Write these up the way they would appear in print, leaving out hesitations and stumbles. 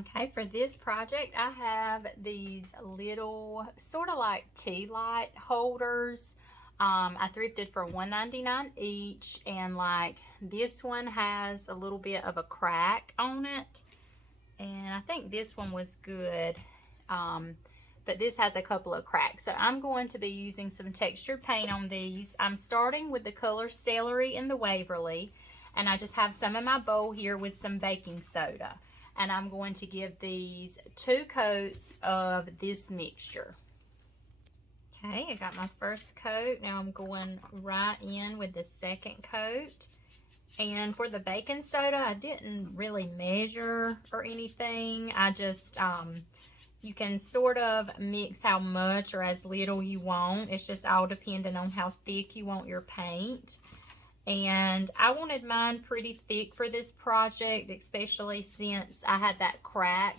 Okay, for this project, I have these little sort of like Tealight holders. I thrifted for $1.99 each, and like this one has a little bit of a crack on it, and I think this one was good, but this has a couple of cracks. So I'm going to be using some textured paint on these. I'm starting with the color Celery in the Waverly, and I just have some in my bowl here with some baking soda. And I'm going to give these 2 coats of this mixture. Okay, I got my first coat. Now I'm going right in with the second coat. And for the baking soda, I didn't really measure or anything. I just, you can sort of mix how much or as little you want. It's just all depending on how thick you want your paint. And I wanted mine pretty thick for this project, especially since I had that crack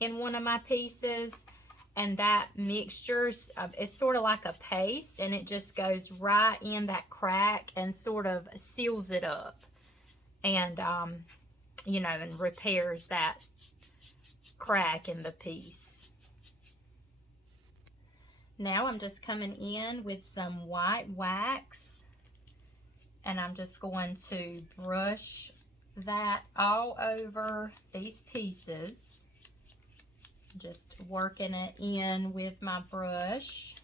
in one of my pieces. And that mixture is sort of like a paste, and it just goes right in that crack and sort of seals it up. And, you know, and repairs that crack in the piece. Now I'm just coming in with some white wax. And I'm just going to brush that all over these pieces. Just working it in with my brush.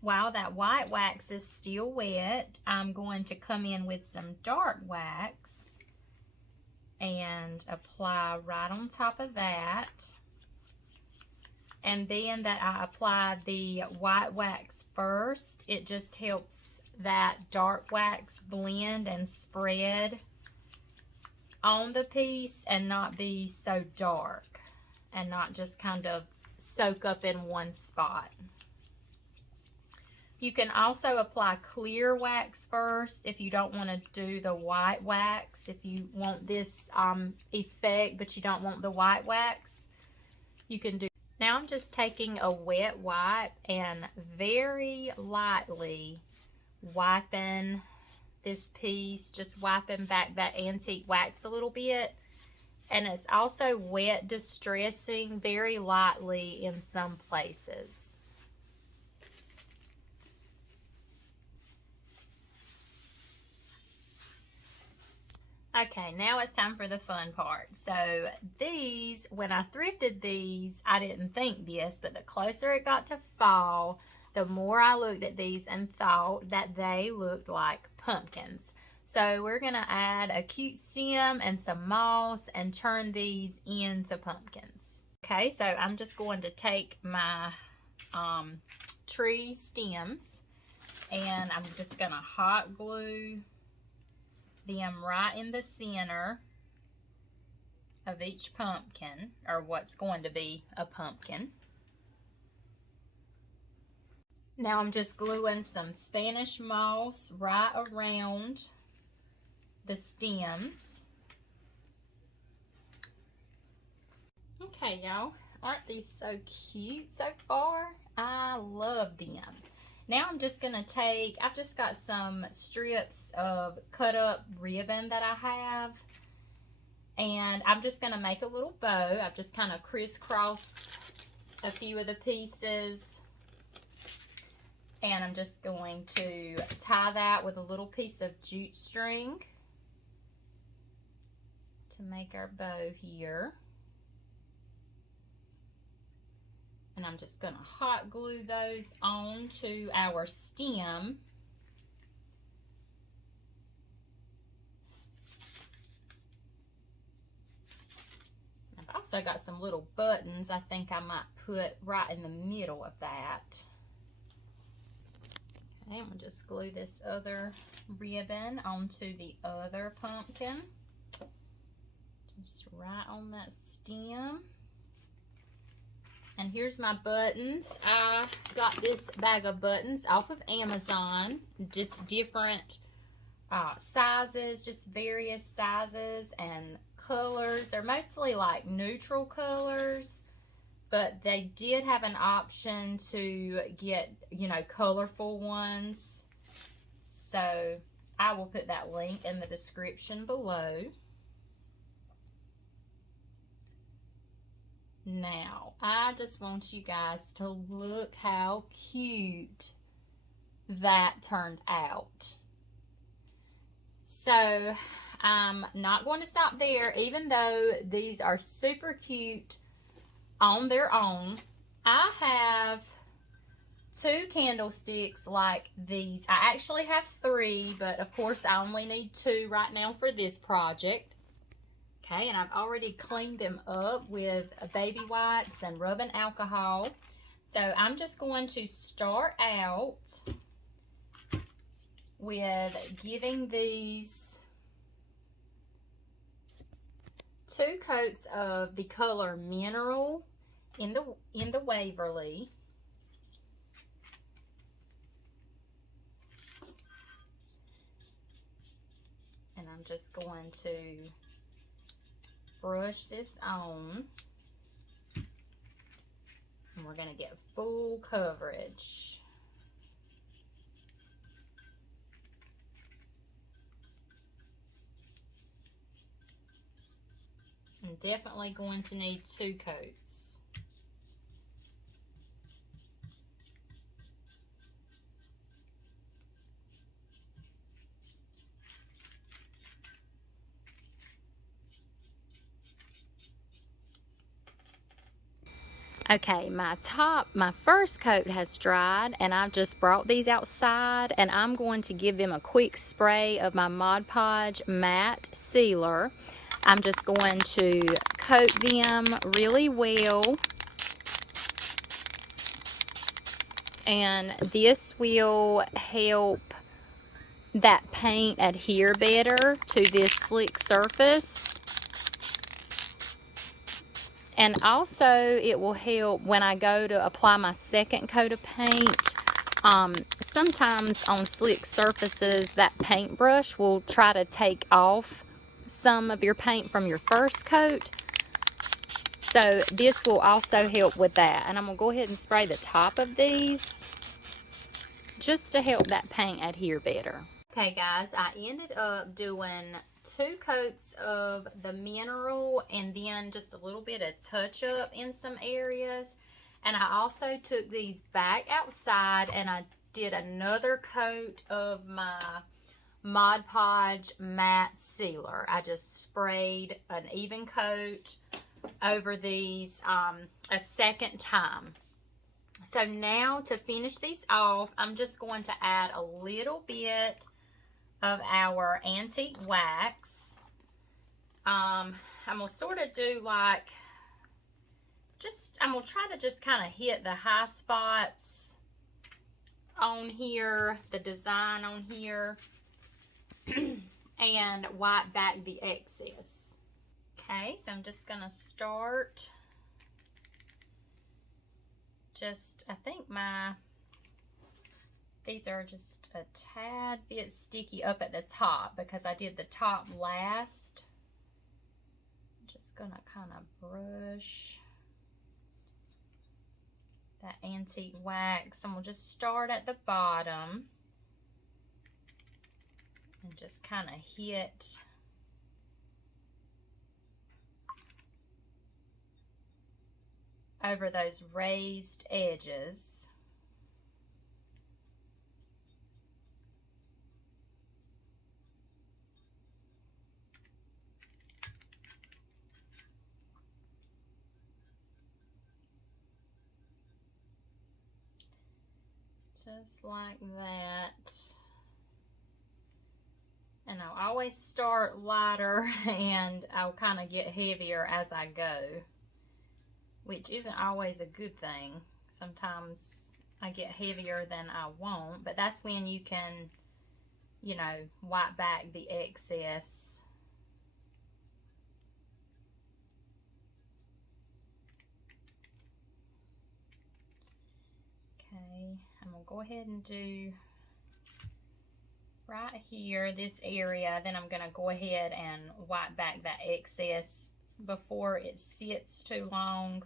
While that white wax is still wet, I'm going to come in with some dark wax and apply right on top of that. And then that I apply the white wax first, it just helps that dark wax blend and spread on the piece and not be so dark and not just kind of soak up in one spot. You can also apply clear wax first if you don't want to do the white wax. If you want this effect, but you don't want the white wax, you can do. Now I'm just taking a wet wipe and very lightly wiping this piece, just wiping back that antique wax a little bit. And it's also wet distressing very lightly in some places. Okay, now it's time for the fun part. So these, when I thrifted these, I didn't think this, but the closer it got to fall, the more I looked at these and thought that they looked like pumpkins. So we're gonna add a cute stem and some moss and turn these into pumpkins. Okay, so I'm just going to take my tree stems and I'm just gonna hot glue them right in the center of each pumpkin, or what's going to be a pumpkin. Now I'm just gluing some Spanish moss right around the stems. Okay, y'all, aren't these so cute so far? I love them. Now I'm just going to take, I've just got some strips of cut up ribbon that I have. And I'm just going to make a little bow. I've just kind of crisscrossed a few of the pieces. And I'm just going to tie that with a little piece of jute string to make our bow here. And I'm just going to hot glue those onto our stem. I've also got some little buttons I think I might put right in the middle of that. Okay, I'm going to just glue this other ribbon onto the other pumpkin. Just right on that stem. And here's my buttons. I got this bag of buttons off of Amazon. Just different sizes, just various sizes and colors. They're mostly like neutral colors, but they did have an option to get, you know, colorful ones. So I will put that link in the description below. Now, I just want you guys to look how cute that turned out. So, I'm not going to stop there, even though these are super cute on their own. I have 2 candlesticks like these. I actually have 3, but of course I only need 2 right now for this project. Okay, and I've already cleaned them up with baby wipes and rubbing alcohol. So I'm just going to start out with giving these 2 coats of the color Mineral in the Waverly. And I'm just going to brush this on, and we're going to get full coverage. I'm definitely going to need 2 coats. Okay, my first coat has dried, and I've just brought these outside, and I'm going to give them a quick spray of my Mod Podge matte sealer. I'm just going to coat them really well, and this will help that paint adhere better to this slick surface. And also it will help when I go to apply my second coat of paint. Sometimes on slick surfaces that paintbrush will try to take off some of your paint from your first coat. So this will also help with that. And I'm going to go ahead and spray the top of these just to help that paint adhere better. Okay guys, I ended up doing 2 coats of the Mineral and then just a little bit of touch up in some areas. And I also took these back outside and I did another coat of my Mod Podge matte sealer. I just sprayed an even coat over these a second time. So now to finish these off, I'm just going to add a little bit of our antique wax. I'm gonna sort of do like, I'm gonna try to just kind of hit the high spots on here, the design on here, and wipe back the excess. Okay, so I'm just gonna start. I think these are just a tad bit sticky up at the top because I did the top last. I'm just gonna kind of brush that antique wax, and we'll just start at the bottom and just kind of hit over those raised edges. Just like that. And I'll always start lighter and I'll kind of get heavier as I go, which isn't always a good thing. Sometimes I get heavier than I want, but that's when you can, you know, wipe back the excess. Okay, I'm gonna go ahead and do right here, this area. Then I'm going to go ahead and wipe back that excess before it sits too long.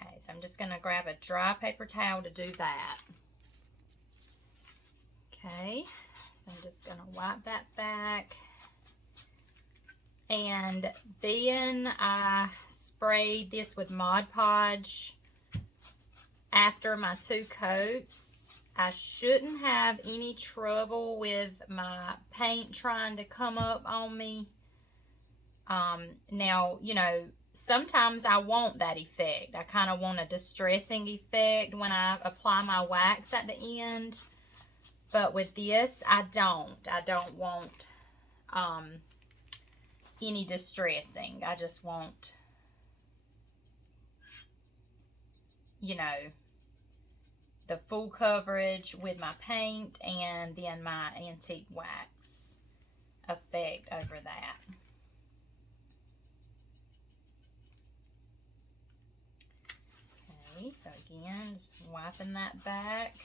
Okay, so I'm just going to grab a dry paper towel to do that. Okay, so I'm just going to wipe that back. And then I sprayed this with Mod Podge after my 2 coats. I shouldn't have any trouble with my paint trying to come up on me. Now, you know, sometimes I want that effect. I kind of want a distressing effect when I apply my wax at the end. But with this, I don't. I don't want any distressing. I just want, you know, the full coverage with my paint and then my antique wax effect over that. Okay, so again, just wiping that back.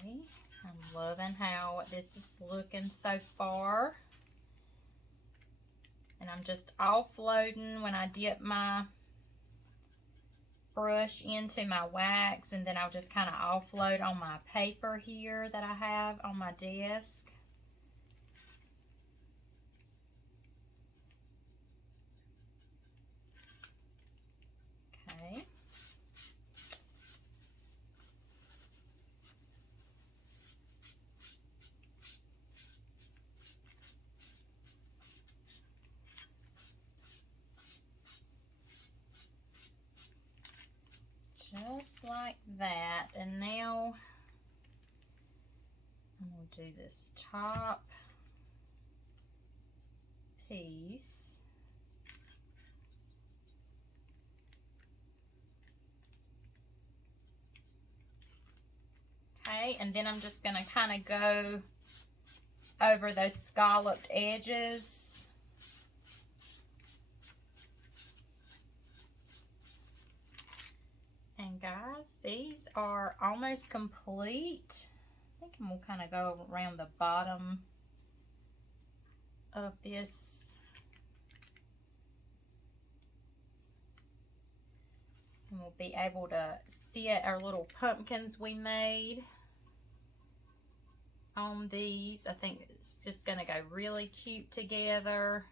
Okay, I'm loving how this is looking so far. And I'm just offloading when I dip my brush into my wax, and then I'll just kind of offload on my paper here that I have on my desk. Okay. Just like that. And now I'm going to do this top piece. Okay, and then I'm just going to kind of go over those scalloped edges. And guys, these are almost complete. I think we'll kind of go around the bottom of this. And we'll be able to see our little pumpkins we made on these. I think it's just going to go really cute together.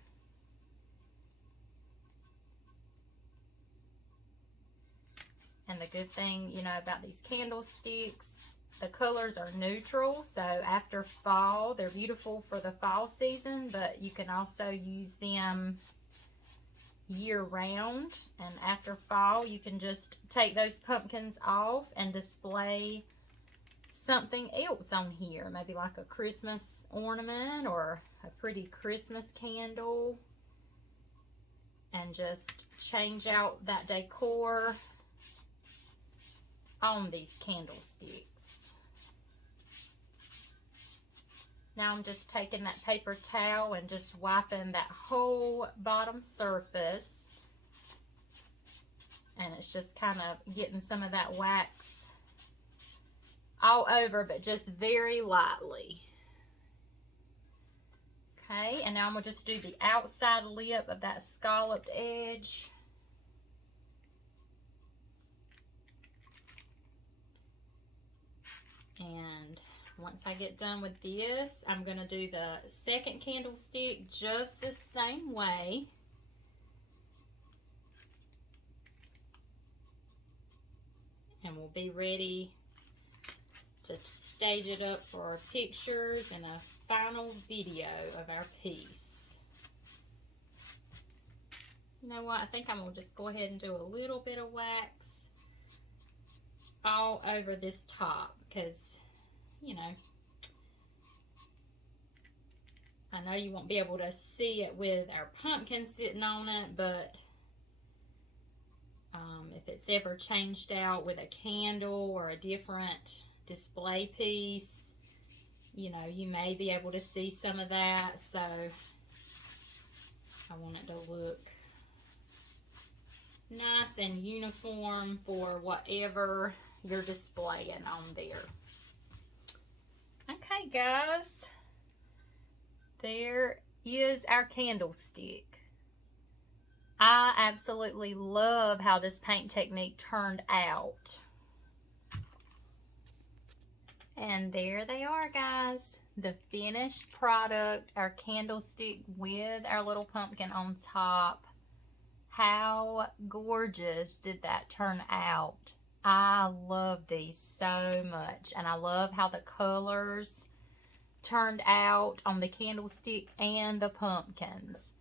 And the good thing, you know, about these candlesticks, the colors are neutral. So after fall, they're beautiful for the fall season, but you can also use them year round. And after fall, you can just take those pumpkins off and display something else on here. Maybe like a Christmas ornament or a pretty Christmas candle. And just change out that decor on these candlesticks. Now I'm just taking that paper towel and just wiping that whole bottom surface, and it's just kind of getting some of that wax all over, but just very lightly. Okay, and now I'm going to just do the outside lip of that scalloped edge. And once I get done with this, I'm going to do the second candlestick just the same way. And we'll be ready to stage it up for our pictures and a final video of our piece. You know what? I think I'm going to just go ahead and do a little bit of wax all over this top, because, you know, I know you won't be able to see it with our pumpkin sitting on it, but if it's ever changed out with a candle or a different display piece, you know, you may be able to see some of that. So I want it to look nice and uniform for whatever you're displaying on there. Okay, guys, there is our candlestick. I absolutely love how this paint technique turned out. And there they are, guys. The finished product, our candlestick with our little pumpkin on top. How gorgeous did that turn out? I love these so much, and I love how the colors turned out on the candlestick and the pumpkins.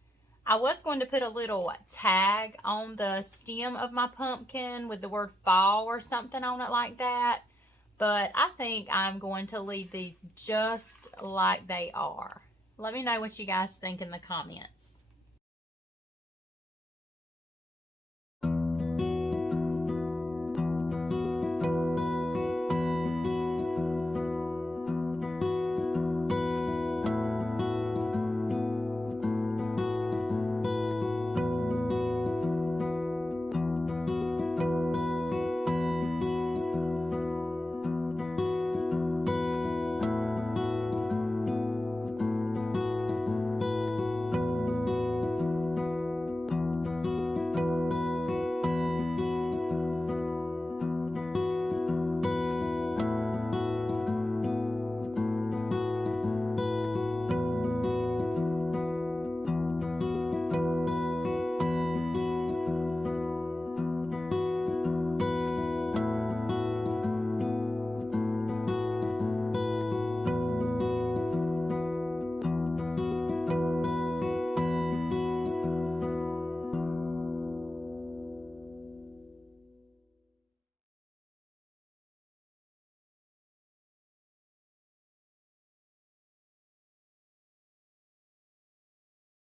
I was going to put a little tag on the stem of my pumpkin with the word fall or something on it like that, but I think I'm going to leave these just like they are. Let me know what you guys think in the comments.